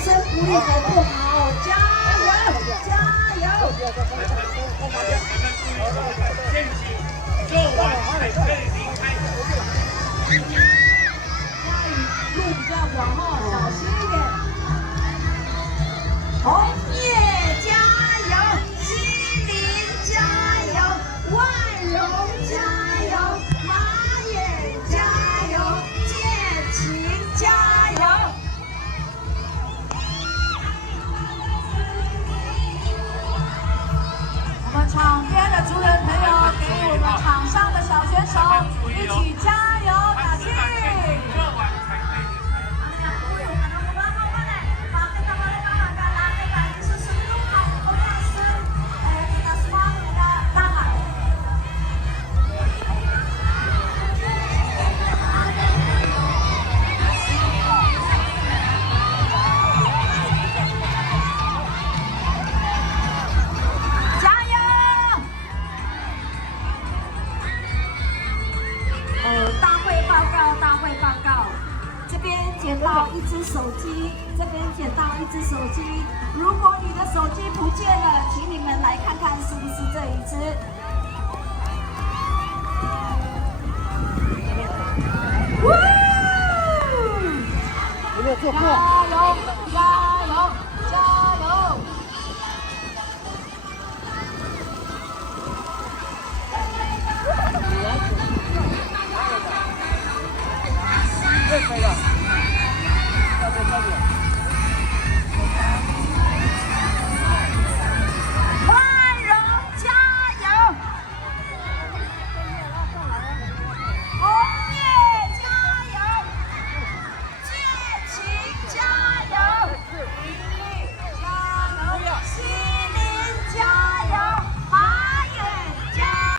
声鼓励好不好？加油，加油！先请做完才可以离开。下雨路比较广哦，小心一点。红叶加油，西林加油，万荣加油，马眼加油，建琴加油！我们场边的族人朋友给我们场上的小选手一起加油打气！大会报告，这边捡到一只手机，这边捡到一只手机。如果你的手机不见了，请你们来看看是不是这一